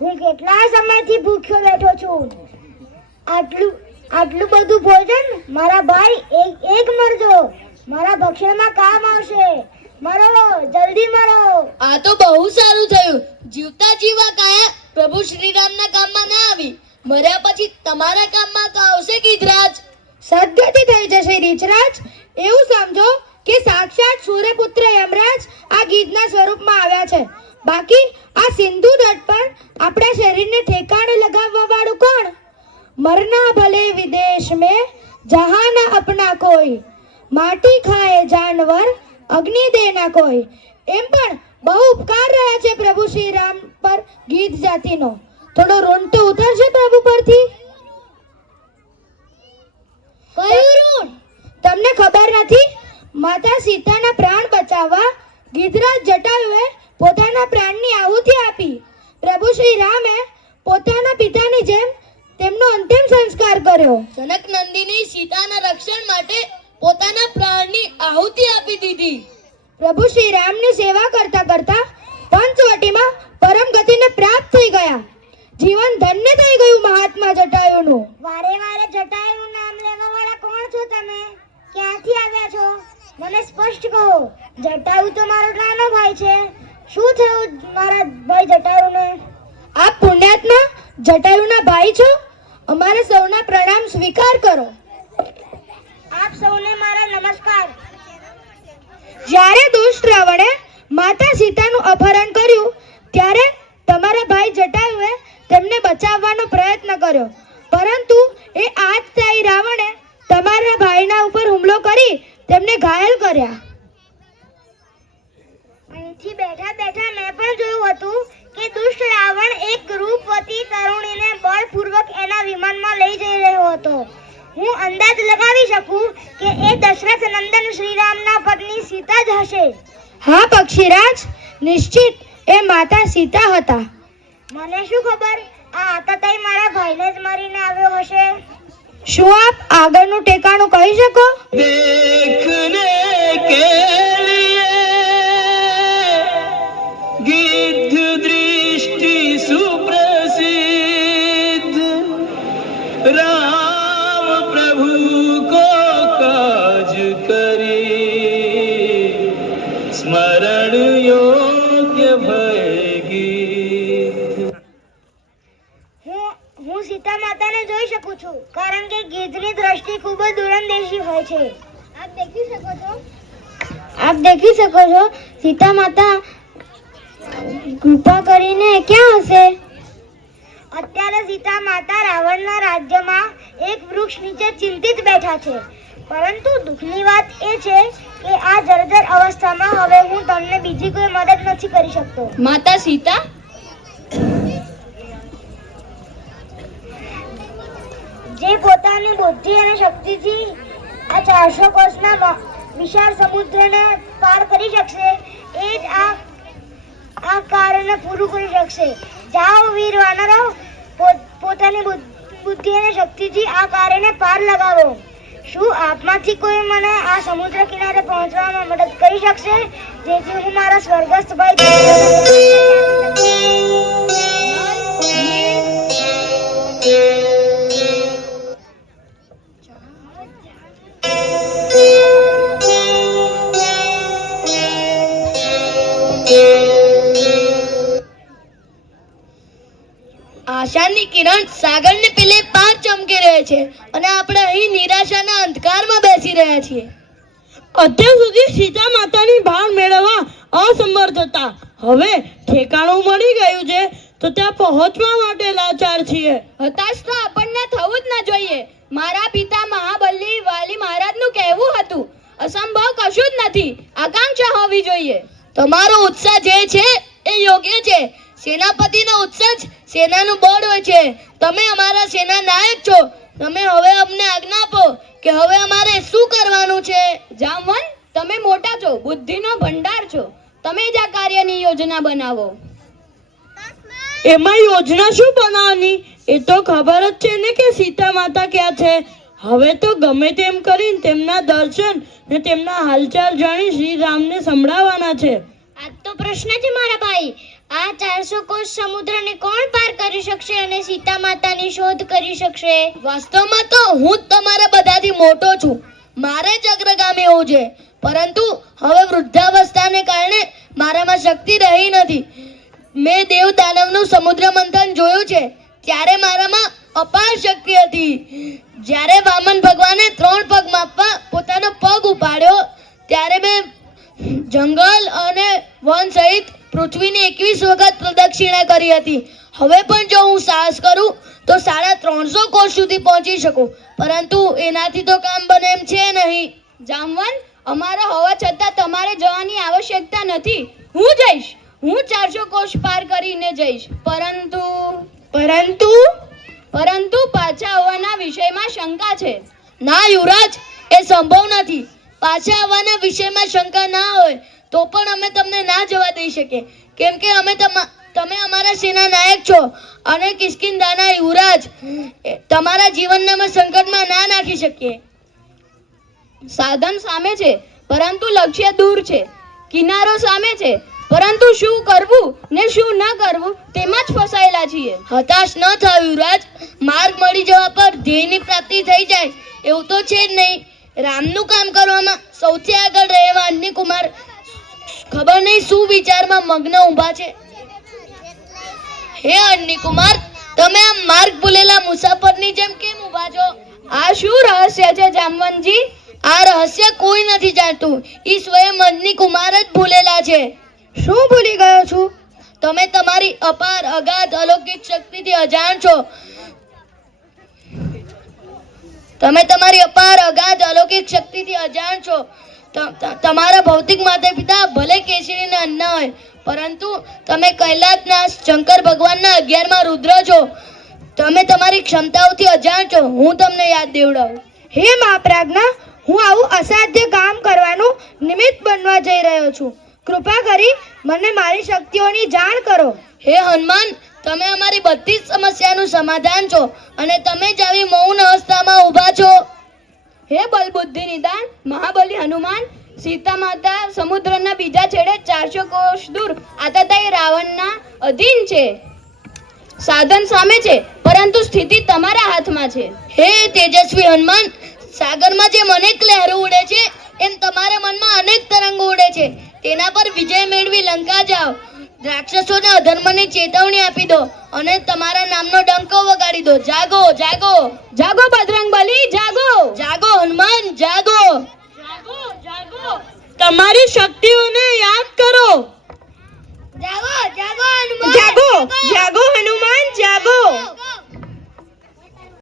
હું કેટલા સમયથી ભૂખ્યો બેઠો છું. આટલું બધું ભોજન મારા ભાઈ એક મરજો. મારા ભક્ષણમાં કામ આવશે. મરો, જલ્દી મરો. આ તો બહુ સારું થયું. જીવતા જીવા કાયા પ્રભુ શ્રીરામના કામમાં ના આવી, મર્યા પછી તમારા કામમાં તો આવશે ગિધરાજ. સદગતિ થઈ જશે રીછરાજ. એવું સમજો કે સાક્ષાત સૂર્યપુત્ર યમરાજ આ ગીધના સ્વરૂપમાં આવ્યા છે. બાકી આ સિંધુ તટ પર આપણા શરીરને ઠેકાણે લગાવવા વાળું કોણ? મરના ભલે વિદેશ में जहां न अपना कोई, माटी खाए जानवर अग्नि देना कोई. એમ પણ બહુ ઉપકાર રહ્યા છે પ્રભુ શ્રી રામ પર ગીધ જાતિનો. થોડો ઋણ તો ઉતરશે પ્રભુ પરથી. કયું ઋણ? તમને ખબર નથી? માતા સીતાના પ્રાણ બચાવવા ગિધરાજ જટાયુએ પોતાના પ્રાણની આહુતિ આપી. પ્રભુ શ્રી રામે પોતાના પિતાની જેમ તેમનો અંતિમ સંસ્કાર કર્યો. જનક નંદિની સીતાના રક્ષણ માટે પોતાના પ્રાણની આહુતિ આપી દીધી. પ્રભુ શ્રી રામની સેવા કરતા કરતા પંચવટીમાં પરમ ગતિને પ્રાપ્ત થઈ ગયા. જીવન ધન્ય થઈ ગયું મહાત્મા જટાયુનું. વારે વારે જટાયુનું નામ લેવા વાળા કોણ છો તમે? ક્યાંથી આવ્યા છો? મને સ્પષ્ટ કહો. જટાયુ તો મારો નાનો ભાઈ છે. શું થયું મારા ભાઈ જટાયુને? આપ પુણ્યાત્મા જટાયુના ભાઈ છો. અમારા સૌના પ્રણામ સ્વીકાર કરો. આપ સૌને મારા નમસ્કાર. જ્યારે દુષ્ટ રાવણે માતા સીતાનું અપહરણ કર્યું ત્યારે તમારા ભાઈ જટાયુએ તેમને બચાવવાનો પ્રયત્ન કર્યો, પરંતુ એ આતતાઈ રાવણે તમારા ભાઈના ઉપર હુમલો કરી તેમને ઘાયલ કર્યા. અહીંથી બેઠા બેઠા મેં પણ જોયું હતું કે દુષ્ટ રાવણ એક રૂપવતી તરુણીને બળપૂર્વક એના વિમાનમાં લઈ જઈ રહ્યો હતો. હું અંદાજ લગાવી શકું કે એ દશરથ નંદન શ્રીરામના પત્ની સીતા જ હશે. હા પક્ષીરાજ, નિશ્ચિત એ માતા સીતા હતા. મને શું ખબર આ આતતાઈ મારા ભાઈને જ મારીને આવ્યો હશે. શું આપ આગળનું ઠેકાણું કહી શકો? देखने के लिए गिद्ध दृष्टि सुप्रसिद्ध राम प्रभु को काज करी स्मरण योग्य भय હું સીતા માતાને જોઈ શકું છું, કારણ કે ગીધની દ્રષ્ટિ ખૂબ જ દૂરંદેશી હોય છે. આપ દેખી શકો છો સીતા માતા કૃપા કરીને ક્યાં હશે? અત્યારે સીતા માતા રાવણના રાજ્યમાં એક વૃક્ષ નીચે ચિંતિત બેઠા છે. પરંતુ દુઃખની વાત એ છે કે આ જર્જર અવસ્થામાં હવે હું તમને બીજી કોઈ મદદ નથી કરી શકતો. માતા સીતા? જે પોતાની બુદ્ધિ અને શક્તિથી આ 400 કોસના વિશાળ સમુદ્રને પાર કરી શકશે, એ જ આ કાર્યને પૂરું કરી શકશે. જાઓ વીર વાનરો, પોતાની બુદ્ધિ અને શક્તિથી આ કાર્યને પાર લગાવો. શું આપમાંથી કોઈ મને આ સમુદ્ર કિનારે પહોંચવામાં મદદ કરી શકશે, જેથી હું મારા સ્વર્ગસ્થ ભાઈ આશાની કિરણ સાગરને પેલે પાર ચમકી રહે છે અને આપણે અહીં નિરાશાના અંધકારમાં બેસી રહ્યા છીએ. અત્યાર સુધી સીતા માતાની ભાન મેળવવા અસમર્થ હતા. હવે ઠેકાણું મળી ગયું છે તો ત્યાં પહોંચવા માટે લાચાર છીએ. હતાશ તો આપણને થવું જ ન જોઈએ. મારા પિતા મહાબલી વાલી મહારાજનું કહેવું હતું, અસંભવ કશું જ નથી, આકાંક્ષા હોવી જોઈએ. તમારો ઉત્સાહ જે છે એ યોગ્ય છે. સેનાપતિનો ઉત્સાહ જ સેનાનું બળ હોય છે. તમે અમારા સેના નાયક છો. તમે હવે અમને આજ્ઞા આપો કે હવે અમારે શું કરવાનું છે. જામવંત, તમે મોટા છો, બુદ્ધિનો ભંડાર છો. તમે જ આ કાર્યની યોજના બનાવો. એમાં યોજના શું બનાવવાની? એ તો ખબર જ છે ને કે સીતા માતા ક્યાં છે. હવે તો ગમે તેમ કરીને તેમના દર્શન ને તેમના હાલચાલ જાણી શ્રી રામને સંભળાવવાના છે. આ તો પ્રશ્ન છે મારા ભાઈ. આ 400 કોષ સમુદ્રને કોણ પાર કરી શકશે અને સીતા માતાની શોધ કરી શકશે? વાસ્તવમાં તો હું જ તમારા બધાથી મોટો છું. મારે જ અગ્રગામી હોવું છે, પરંતુ હવે વૃદ્ધાવસ્થાને કારણે મારામાં શક્તિ રહી નથી. મેં દેવ દાનવનું સમુદ્ર મંથન જોયું છે, ત્યારે મારામાં અપાર શક્તિ હતી. જ્યારે વામન ભગવાને 3 પગ માપવા પોતાનો પગ ઉપાડ્યો, ત્યારે મેં જંગલ અને વન સહિત પૃથ્વીની 21 વખત પ્રદક્ષિણા કરી હતી. હવે પણ જો હું સાહસ કરું તો 350 કોષ સુધી પહોંચી શકું, પરંતુ એનાથી તો કામ બને એમ છે નહીં. જામવંત, અમારા હોવા છતાં તમારે જવાની આવશ્યકતા નથી. હું જઈશ. હું 400 કોષ પાર કરીને જઈશ. પરંતુ પાછા આવવાના વિષયમાં શંકા છે. ના યુવરાજ, એ સંભવ નથી. પાછા આવવાના વિષયમાં શંકા ના હોય તો પણ અમે તમને ના જવા દઈ શકીએ, કેમ કે તમે અમારા સેના નાયક છો અને કિષ્કિંધાના યુવરાજ. તમારા જીવનને અમે સંકટમાં ના નાખી શકીએ. સાધન સામે છે, પરંતુ લક્ષ્ય દૂર છે. કિનારો સામે છે, પરંતુ શું કરવું ને શું ન કરવું તેમાં જ ફસાયેલા છીએ. હતાશ ન થાવ યુવરાજ. માર્ગ મળી જવા પર ધ્યેયની પ્રાપ્તિ થઈ જાય એવું તો છે જ નહીં. રામનું કામ કરવામાં સૌથી આગળ રહેવા અન્ય કુમાર ખબર નહીં શું વિચારમાં મગ્ન ઊભા છે. હે અન્ય કુમાર, તમે આ માર્ગ ભૂલેલા મુસાફરની જેમ કેમ ઊભા છો? આ શું રહસ્ય છે જામવંતજી? આ રહસ્ય કોઈ નથી જાણતું. ઈ સ્વયં અન્ય કુમાર જ ભૂલેલા છે. શું ભૂલી ગયો છું? તમે તમારી અપાર અગાધ અલૌકિક શક્તિથી અજાણ છો. તમારા ભૌતિક માતા પિતા ભલે કેસરીના અન્ન હોય, પરંતુ તમે કૈલાસના શંકર ભગવાનના 11મા રુદ્ર છો. તમે તમારી ક્ષમતાઓથી અજાણ છો. હું તમને યાદ દેવડાવું. હે મહાપ્રાજ્ઞા, હું આવું અસાધ્ય કામ કરવાનું નિમિત્ત બનવા જઈ રહ્યો છું. કૃપા કરી મને મારી શક્તિઓની જાણ કરો. હે હનુમાન, તમે અમારી બધી જ સમસ્યાનું સમાધાન છો અને તમે જ આવી મૌન અવસ્થામાં ઊભા છો. હે બલબુદ્ધિ નિદાન મહાબલી હનુમાન, સીતા માતા સમુદ્રના બીજા છેડે 400 કોષ દૂર આતતાયી રાવણના અધીન છે. સાધન સામે છે, પરંતુ સ્થિતિ તમારા હાથમાં છે. હે તેજસ્વી હનુમાન, સાગરમાં જેમ અનેક લહેરો ઉડે છે, એમ તમારા મનમાં અનેક તરંગો ઉડે છે. તેના પર વિજય મેળવી લંકા જાઓ. રાક્ષસોને અધર્મની ચેતવણી આપી દો અને તમારા નામનો ડંકો વગાડી દો. જાગો, જાગો, જાગો બજરંગબલી, જાગો, જાગો હનુમાન, જાગો, જાગો, જાગો. તમારી શક્તિઓને યાદ કરો. જાગો જાગો હનુમાન, જાગો જાગો